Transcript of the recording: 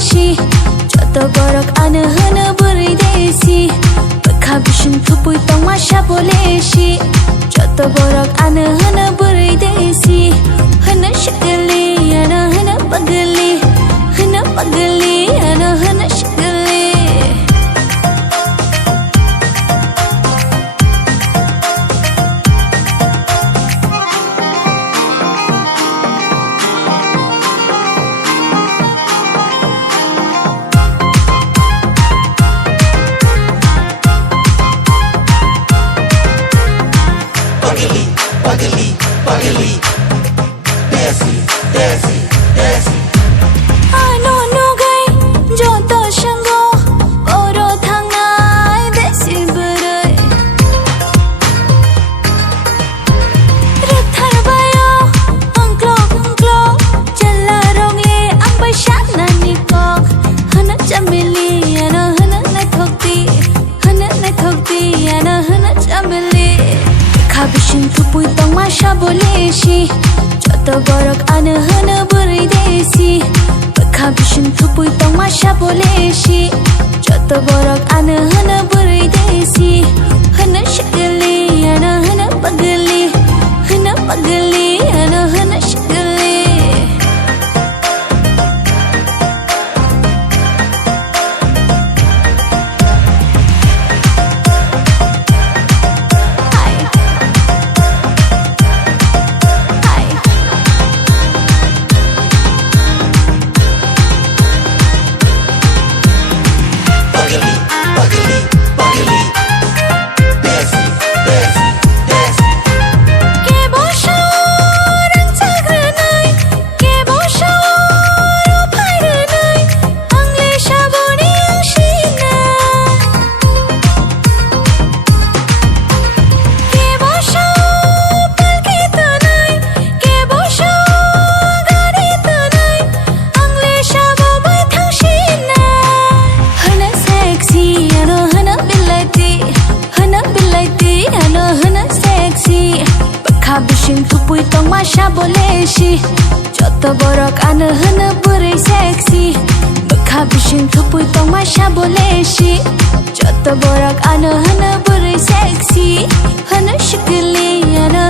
boleshi joto borok ano hono burai desi bakha bishing thupui tamasha boleshi joto borok ano hono burai desi hana shakali ano hana pagali ano hana shakali Pagli, desi, desi, desi. Ano no gai, joto shango, oro thangnai desi burai. Rathar bayo, angklo, jala rongle, ang baisyak na nikok. Hana chamili, ano hana na thokti, ano hana chamili. Kabishin thupui tamasha boleshi joto borok ano hana burai desi kabishin thupui tamasha boleshi joto borok ano hana burai desi hana shakali ano hana pagali ano hana shakali Pagli, desi, desi, desi. Ke boshor ang sagranai ke boshor upairanai angle shaboni ang shina ke boshor palkitanai ke boshor garitanai angle shabobai thang shina hana sexy ano hana bilaiti ano hana sexy bakha bishing thupui tamasha boleshi joto borok ano hana burai sexy bakha bishing thupui tamasha boleshi joto borok ano hana burai sexy hana shakali ano